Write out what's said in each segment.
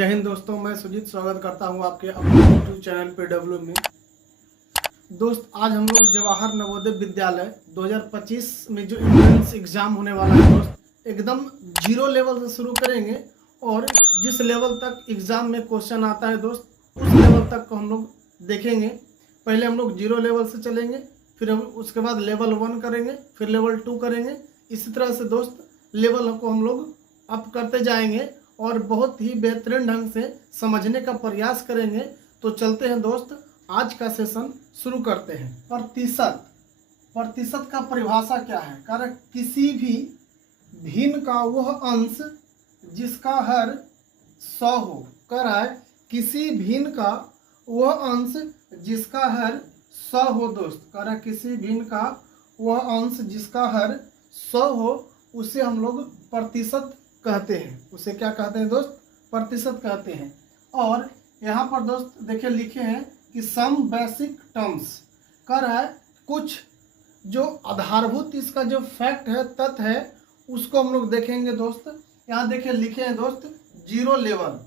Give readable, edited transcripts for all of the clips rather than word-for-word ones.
जय हिंद दोस्तों, मैं सुजीत स्वागत करता हूं आपके अपने यूट्यूब चैनल पे डब्ल्यू में। दोस्त, आज हम लोग जवाहर नवोदय विद्यालय 2025 में जो एंट्रेंस एग्जाम होने वाला है दोस्त, एकदम जीरो लेवल से शुरू करेंगे और जिस लेवल तक एग्जाम में क्वेश्चन आता है दोस्त, उस लेवल तक को हम लोग देखेंगे। पहले हम लोग जीरो लेवल से चलेंगे, फिर हम उसके बाद लेवल 1 करेंगे, फिर लेवल 2 करेंगे। इसी तरह से दोस्त लेवल को हम लोग अप करते जाएंगे और बहुत ही बेहतरीन ढंग से समझने का प्रयास करेंगे। तो चलते हैं दोस्त, आज का सेशन शुरू करते हैं। प्रतिशत का परिभाषा क्या है? कारण किसी भी भिन्न का वह अंश जिसका हर 100 हो। कह रहा है किसी भिन्न का वह अंश जिसका हर 100 हो दोस्त। कह रहा है किसी भिन्न का वह अंश जिसका हर 100 हो, उसे हम लोग प्रतिशत कहते हैं। उसे क्या कहते हैं दोस्त? प्रतिशत कहते हैं। और यहाँ पर दोस्त देखिए लिखे हैं कि सम बेसिक टर्म्स। कह रहा है कुछ जो आधारभूत इसका जो फैक्ट है, तथ्य है, उसको हम लोग देखेंगे दोस्त। यहाँ देखिए लिखे हैं दोस्त जीरो लेवल।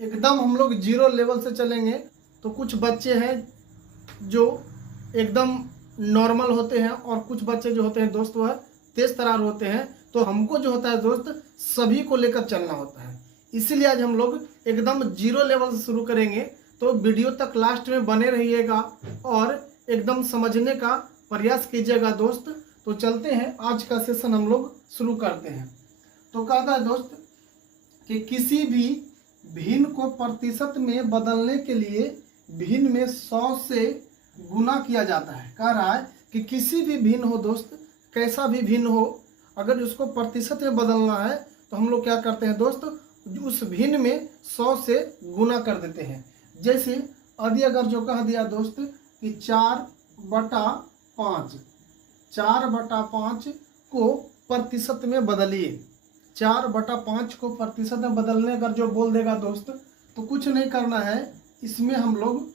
एकदम हम लोग जीरो लेवल से चलेंगे। तो कुछ बच्चे हैं जो एकदम नॉर्मल होते हैं और कुछ बच्चे जो होते हैं दोस्त वह तेज तरार होते हैं। तो हमको जो होता है दोस्त सभी को लेकर चलना होता है। इसीलिए आज हम लोग एकदम जीरो लेवल से शुरू करेंगे। तो वीडियो तक लास्ट में बने रहिएगा और एकदम समझने का प्रयास कीजिएगा दोस्त। तो चलते हैं, आज का सेशन हम लोग शुरू करते हैं। तो कहता है दोस्त कि किसी भी भिन्न को प्रतिशत में बदलने के लिए भिन्न में 100 से गुना किया जाता है। कह रहा है कि किसी भी भिन्न हो दोस्त, कैसा भी भिन्न हो, अगर उसको प्रतिशत में बदलना है तो हम लोग क्या करते हैं दोस्त, उस भिन्न में 100 से गुना कर देते हैं। जैसे यदि अगर जो कह दिया दोस्त कि 4/5 को प्रतिशत में बदलिए। 4/5 को प्रतिशत में बदलने अगर जो बोल देगा दोस्त, तो कुछ नहीं करना है, इसमें हम लोग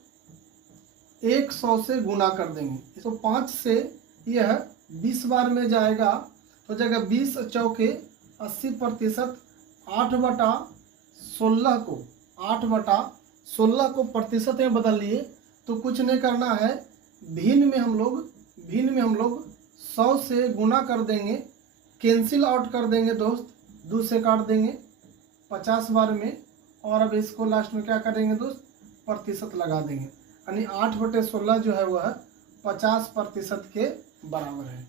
100 से गुना कर देंगे। तो 5 से यह 20 बार में जाएगा, हो जाएगा 20 चौके 80%। 8/16 को प्रतिशत में बदल लिए। तो कुछ नहीं करना है, भिन्न में हम लोग 100 से गुना कर देंगे, कैंसिल आउट कर देंगे दोस्त, 2 से काट देंगे 50 बार में। और अब इसको लास्ट में क्या करेंगे दोस्त, प्रतिशत लगा देंगे। यानी 8/16 जो है वह 50% के बराबर है।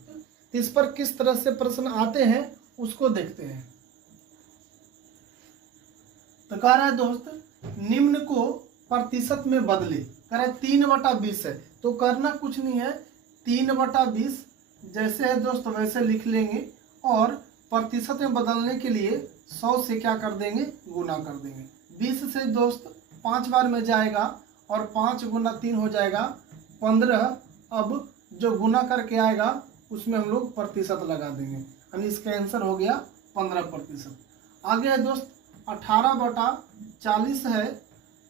इस पर किस तरह से प्रश्न आते हैं उसको देखते हैं। तो कह रहा है दोस्त निम्न को प्रतिशत में बदले। कह रहा है 3/20 है, तो करना कुछ नहीं है, 3/20 जैसे है दोस्त वैसे लिख लेंगे और प्रतिशत में बदलने के लिए 100 से क्या कर देंगे, गुना कर देंगे। 20 से दोस्त 5 बार में जाएगा और 5 गुना 3 हो जाएगा 15। अब जो गुना करके आएगा उसमें हम लोग प्रतिशत लगा देंगे, यानी इसका आंसर हो गया 15%। आगे है दोस्त 18/40 है,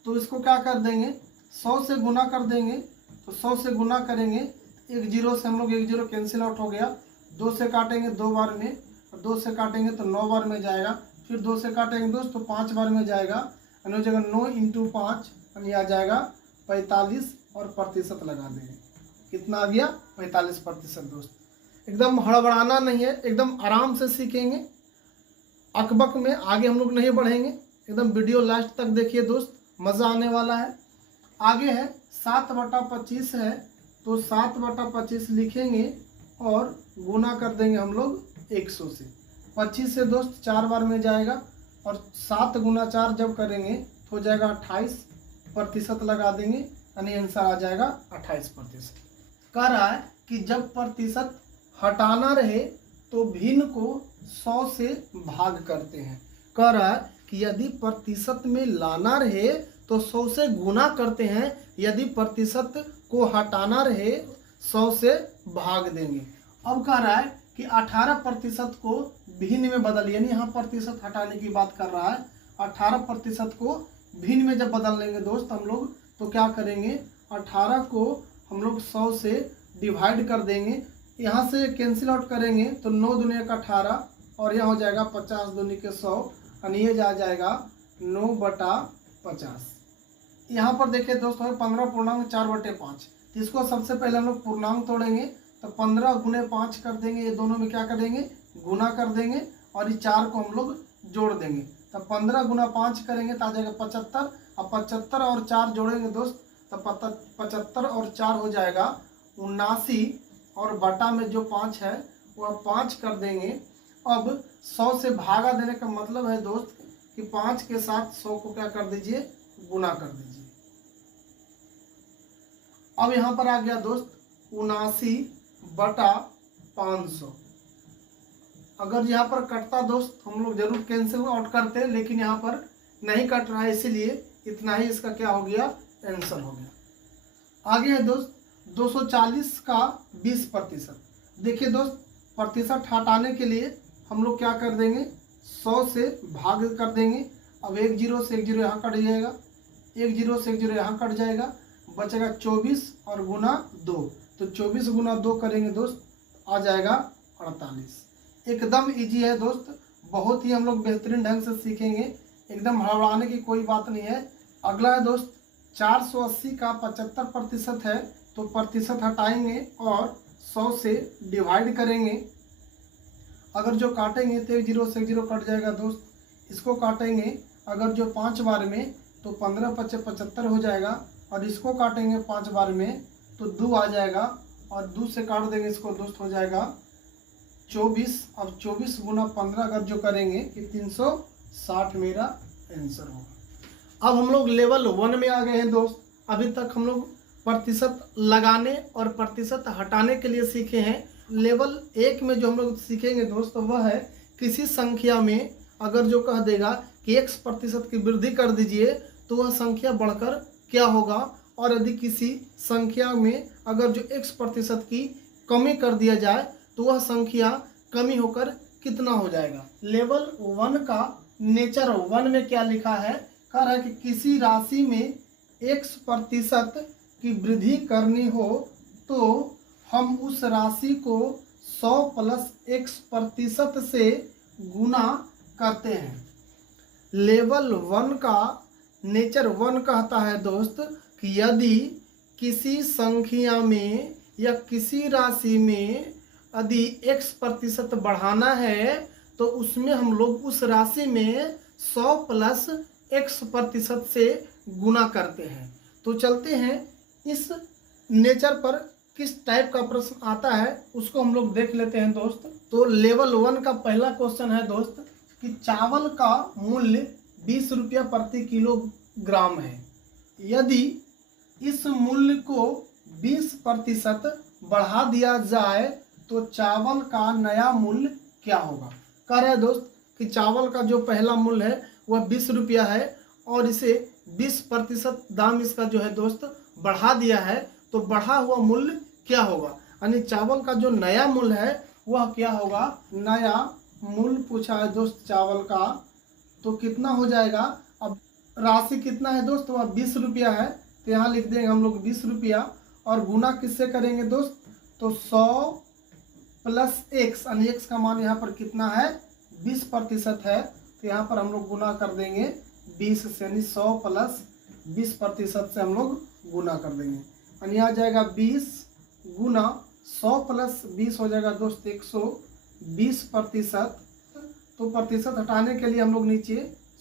तो इसको क्या कर देंगे, 100 से गुना कर देंगे। तो 100 से गुना करेंगे, 1 0 से हम लोग 1 0 कैंसिल आउट हो गया। 2 से काटेंगे 2 बार में, 2 से काटेंगे तो 9 बार में जाएगा। फिर 2 से काटेंगे दोस्त तो 5 बार में जाएगा, यानी हो जाएगा 9 × 5, यानी आ जाएगा 45 और प्रतिशत लगा देंगे। कितना आ गया, 45% दोस्त। एकदम हड़बड़ाना नहीं है, एकदम आराम से सीखेंगे। अकबक में आगे हम लोग नहीं बढ़ेंगे, एकदम वीडियो लास्ट तक देखिए दोस्त, मज़ा आने वाला है। आगे है 7/25 है, तो 7/25 लिखेंगे और गुना कर देंगे हम लोग 100 से। 25 से दोस्त 4 बार में जाएगा और 7 × 4 जब करेंगे तो हो जाएगा 28%, लगा देंगे, यानी आंसर आ जाएगा 28%। कह रहा है कि जब प्रतिशत हटाना रहे तो भिन्न को 100 से भाग करते हैं। कह रहा है कि यदि प्रतिशत में लाना रहे तो 100 से गुना करते हैं, यदि प्रतिशत को हटाना रहे 100 से भाग देंगे। अब कह रहा है कि 18% को भिन्न में बदलिए, यानी यहाँ प्रतिशत हटाने की बात कर रहा है। 18% को भिन्न में जब बदल लेंगे दोस्त हम लोग, तो क्या करेंगे, 18 को हम लोग 100 से डिवाइड कर देंगे। यहाँ से कैंसिल आउट करेंगे तो 9 दूनी 18 और यहाँ हो जाएगा 50 दूनी के 100, यानी ये जा जाएगा 9/50। यहाँ पर देखिए दोस्तों है 15.4/5। तो इसको सबसे पहले हम लोग पूर्णांक तोड़ेंगे, तो 15 × 5 कर देंगे, ये दोनों में क्या कर देंगे, गुना कर देंगे, और इस 4 को हम लोग जोड़ देंगे। तो 15 × 5 करेंगे तो आ जाएगा 75। अब 75 और 4 जोड़ेंगे दोस्त, तो 75 और 4 हो जाएगा 79, और बटा में जो 5 है वह 5 कर देंगे। अब 100 से भागा देने का मतलब है दोस्त कि 5 के साथ 100 को क्या कर दीजिए, गुना कर दीजिए। अब यहाँ पर आ गया दोस्त 79/500। अगर यहाँ पर कटता दोस्त हम लोग जरूर कैंसिल आउट करते, लेकिन यहाँ पर नहीं कट रहा है, इसीलिए इतना ही इसका क्या हो गया, आंसर हो गया। आगे है दोस्त 240 का 20%। देखिए दोस्त, प्रतिशत हटाने के लिए हम लोग क्या कर देंगे, 100 से भाग कर देंगे। अब 1 0 से 1 0 यहाँ कट जाएगा, 1 0 से 1 0 यहाँ कट जाएगा, बचेगा 24 और गुना 2। तो 24 गुना 2 करेंगे दोस्त, आ जाएगा 48। एकदम इजी है दोस्त, बहुत ही हम लोग बेहतरीन ढंग से सीखेंगे, एकदम हड़बड़ाने की कोई बात नहीं है। अगला है दोस्त 480 का 75% है, तो प्रतिशत हटाएंगे और 100 से डिवाइड करेंगे। अगर जो काटेंगे तो 1 0 से 1 0 कट जाएगा दोस्त, इसको काटेंगे अगर जो 5 बार में तो 15 × 5 = 75 हो जाएगा, और इसको काटेंगे 5 बार में तो 2 आ जाएगा, और 2 से काट देंगे इसको दोस्त, हो जाएगा 24। अब 24 × 15 अगर जो करेंगे कि 360 मेरा आंसर होगा। अब हम लोग लेवल 1 में आ गए हैं दोस्त। अभी तक हम लोग प्रतिशत लगाने और प्रतिशत हटाने के लिए सीखे हैं। लेवल 1 में जो हम लोग सीखेंगे दोस्त वह है किसी संख्या में अगर जो कह देगा कि x% की वृद्धि कर दीजिए तो वह संख्या बढ़कर क्या होगा, और यदि किसी संख्या में अगर जो x% की कमी कर दिया जाए तो वह संख्या कमी होकर कितना हो जाएगा। लेवल 1 का नेचर 1 में क्या लिखा है, कह रहा है कि किसी राशि में x% की वृद्धि करनी हो तो हम उस राशि को 100 + x% से गुना करते हैं। लेवल 1 का नेचर 1 कहता है दोस्त कि यदि किसी संख्या में या किसी राशि में यदि x% बढ़ाना है तो उसमें हम लोग उस राशि में 100 + x% से गुना करते हैं। तो चलते हैं इस नेचर पर किस टाइप का प्रश्न आता है उसको हम लोग देख लेते हैं दोस्त। तो लेवल 1 का पहला क्वेश्चन है दोस्त कि चावल का मूल्य 20 रुपया प्रति किलोग्राम है, यदि इस मूल्य को 20% बढ़ा दिया जाए तो चावल का नया मूल्य क्या होगा। कह रहा है दोस्त कि चावल का जो पहला मूल्य है वह 20 रुपया है और इसे 20% दाम इसका जो है दोस्त बढ़ा दिया है, तो बढ़ा हुआ मूल्य क्या होगा, यानी चावल का जो नया मूल्य है वह क्या होगा। नया मूल्य पूछा है दोस्त चावल का, तो कितना हो जाएगा। अब राशि कितना है दोस्त, वह 20 रुपया है, तो यहाँ लिख देंगे हम लोग 20 रुपया, और गुना किससे करेंगे दोस्त, तो 100 + x, यानी x का मान यहाँ पर कितना है 20% है, तो यहाँ पर हम लोग गुना कर देंगे 20 से, यानी 100 + 20% से हम लोग गुना कर देंगे, यानी आ जाएगा 20 गुना 100 + 20 हो जाएगा दोस्त 120%। तो प्रतिशत हटाने के लिए हम लोग नीचे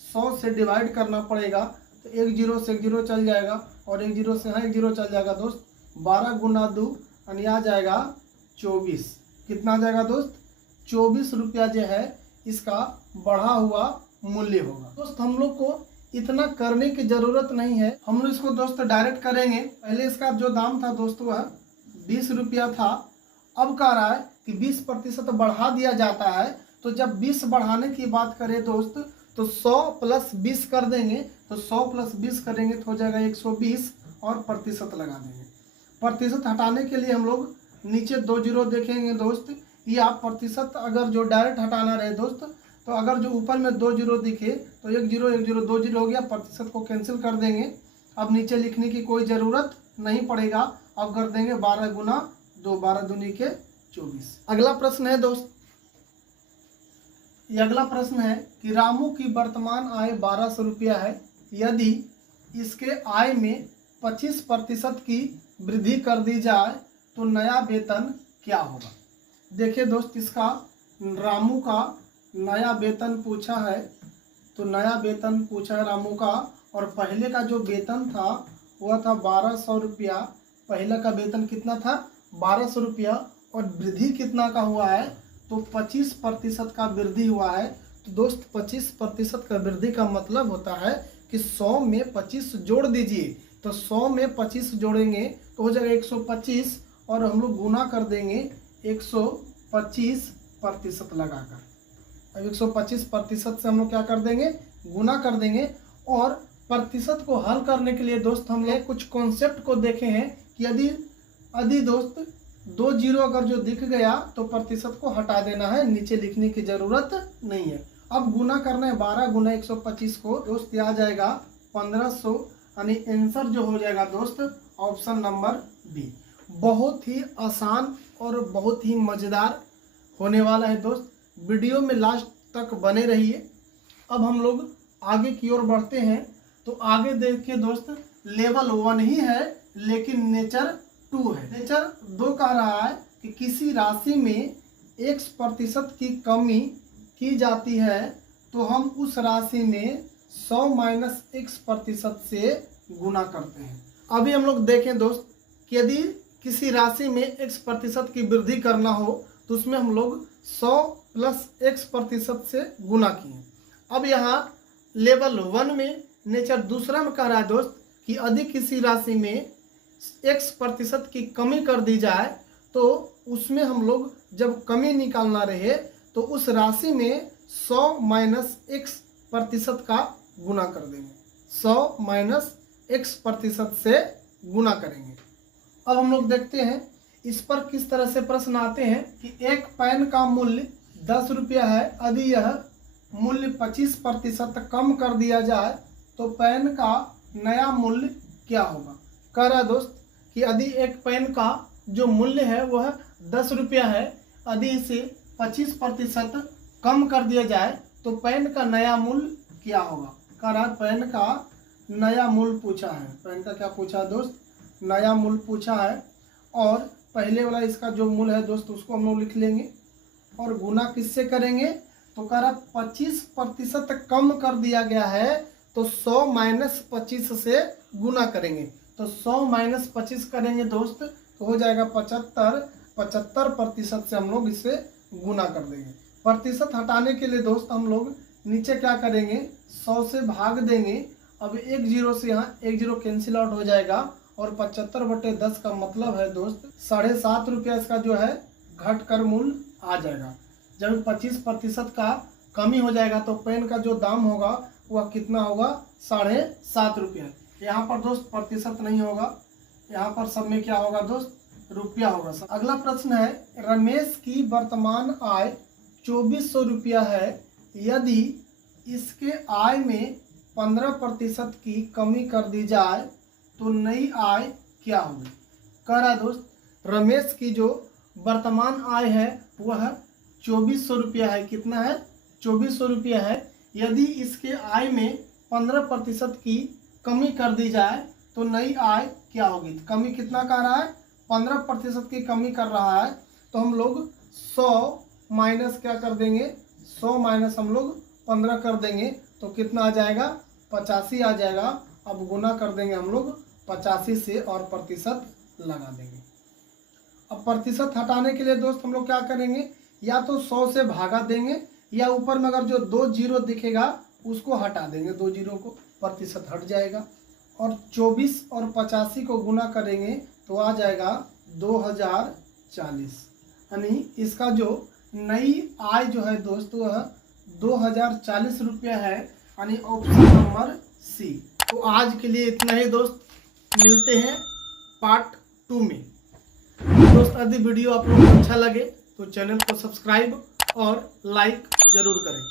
100 से डिवाइड करना पड़ेगा, तो 1 0 से 1 0 चल जाएगा, और 1 0 से यहाँ 1 0 चल जाएगा दोस्त, 12 गुना 2 यानी आ जाएगा 24। कितना आ जाएगा दोस्त, 24 रुपया जो है इसका बढ़ा हुआ मूल्य होगा। दोस्त हम लोग को इतना करने की जरूरत नहीं है, हम लोग इसको दोस्त डायरेक्ट करेंगे। पहले इसका जो दाम था दोस्त वह 20 रुपया था, अब कह रहा है कि 20% बढ़ा दिया जाता है, तो जब 20 बढ़ाने की बात करें दोस्त तो 100 + 20 कर देंगे, तो 100 + 20 करेंगे तो हो जाएगा 120, और प्रतिशत लगा देंगे। प्रतिशत हटाने के लिए हम लोग नीचे 2 0 देखेंगे दोस्त, या प्रतिशत अगर जो डायरेक्ट हटाना रहे दोस्त, तो अगर जो ऊपर में 2 0 दिखे तो 1 0 1 0 2 0 हो गया, प्रतिशत को कैंसिल कर देंगे। अब नीचे लिखने की कोई ज़रूरत नहीं पड़ेगा, अब कर देंगे 12 गुना 2, 12 दूनी के 24। अगला प्रश्न है दोस्त, ये अगला प्रश्न है कि रामू की वर्तमान आय 1200 रुपया है। यदि इसके आय में 25% की वृद्धि कर दी जाए तो नया वेतन क्या होगा। देखिए दोस्त, इसका रामू का नया वेतन पूछा है, तो नया वेतन पूछा है रामू का, और पहले का जो वेतन था वह था 1200 रुपया। पहले का वेतन कितना था 1200 रुपया, और वृद्धि कितना का हुआ है तो 25% का वृद्धि हुआ है। तो दोस्त 25% का वृद्धि का मतलब होता है कि 100 में 25 जोड़ दीजिए, तो 100 में 25 जोड़ेंगे तो हो जाएगा 125, और हम लोग गुना कर देंगे 125% लगाकर। अब 125% से हम लोग क्या कर देंगे, गुना कर देंगे। और प्रतिशत को हल करने के लिए दोस्त हम लोग कुछ कॉन्सेप्ट को देखे हैं कि यदि दोस्त 2 जीरो अगर जो दिख गया तो प्रतिशत को हटा देना है, नीचे लिखने की जरूरत नहीं है। अब गुना करना है 12 गुना 125 को दोस्त, आ जाएगा 1500, यानी आंसर जो हो जाएगा दोस्त ऑप्शन नंबर बी। बहुत ही आसान और बहुत ही मज़ेदार होने वाला है दोस्त, वीडियो में लास्ट तक बने रहिए। अब हम लोग आगे की ओर बढ़ते हैं, तो आगे देखिए दोस्त, लेवल 1 ही है लेकिन नेचर 2 है। नेचर 2 कह रहा है कि किसी राशि में x% की कमी की जाती है तो हम उस राशि में 100 - x% से गुना करते हैं। अभी हम लोग देखें दोस्त कि यदि किसी राशि में x% की वृद्धि करना हो तो उसमें हम लोग 100 + x% से गुना किए। अब यहाँ लेवल 1 में नेचर दूसरा में कह रहा है दोस्त कि यदि किसी राशि में x% की कमी कर दी जाए तो उसमें हम लोग जब कमी निकालना रहे तो उस राशि में 100 - x% का गुना कर देंगे, 100 - x% से गुना करेंगे। अब हम लोग देखते हैं इस पर किस तरह से प्रश्न आते हैं कि एक पेन का मूल्य 10 रुपया है, यदि यह मूल्य 25% कम कर दिया जाए तो पेन का नया मूल्य क्या होगा। कह रहा है दोस्त कि यदि एक पेन का जो मूल्य है वह 10 रुपया है, यदि इसे 25% कम कर दिया जाए तो पेन का नया मूल्य क्या होगा। कह रहा है पेन का नया मूल्य पूछा है, पेन का क्या पूछा है दोस्त, नया मूल्य पूछा है। और पहले वाला इसका जो मूल्य है दोस्त उसको हम लोग लिख लेंगे और गुना किससे करेंगे, तो कह रहा 25% कम कर दिया गया है तो 100 - 25 से गुना करेंगे। तो 100 - 25 करेंगे दोस्त तो हो जाएगा 75, 75% से हम लोग इसे गुना कर देंगे। प्रतिशत हटाने के लिए दोस्त हम लोग नीचे क्या करेंगे, 100 से भाग देंगे। अब 1 जीरो से यहाँ 1 जीरो कैंसिल आउट हो जाएगा, और 75/10 का मतलब है दोस्त 7.5 रुपया इसका जो है घट कर मूल्य आ जाएगा। जब 25% का कमी हो जाएगा तो पेन का जो दाम होगा वह कितना होगा, 7.5 रुपया। यहाँ पर दोस्त प्रतिशत नहीं होगा, यहाँ पर सब में क्या होगा दोस्त, रुपया होगा। अगला प्रश्न है, रमेश की वर्तमान आय 2400 रुपया है, यदि इसके आय में 15% की कमी कर दी जाए तो नई आय क्या होगी। कह रहा दोस्त रमेश की जो वर्तमान आय है वह 2400 रुपया है। कितना है, 2400 रुपया है। यदि इसके आय में 15% की कमी कर दी जाए तो नई आय क्या होगी। कमी कितना कर रहा है, 15% की कमी कर रहा है, तो हम लोग 100 माइनस क्या कर देंगे, 100 माइनस हम लोग 15 कर देंगे तो कितना आ जाएगा, 85 आ जाएगा। अब गुना कर देंगे हम लोग 85 से और प्रतिशत लगा देंगे। अब प्रतिशत हटाने के लिए दोस्त हम लोग क्या करेंगे, या तो 100 से भागा देंगे या ऊपर में अगर जो 2 जीरो दिखेगा उसको हटा देंगे, 2 जीरो को, प्रतिशत हट जाएगा। और 24 और 85 को गुना करेंगे तो आ जाएगा 2040, यानी इसका जो नई आय जो है दोस्त वह 2040 रुपया है, यानी ऑप्शन नंबर सी। तो आज के लिए इतना ही दोस्त, मिलते हैं पार्ट 2 में। दोस्त यदि वीडियो आप लोगों को अच्छा लगे तो चैनल को सब्सक्राइब और लाइक जरूर करें।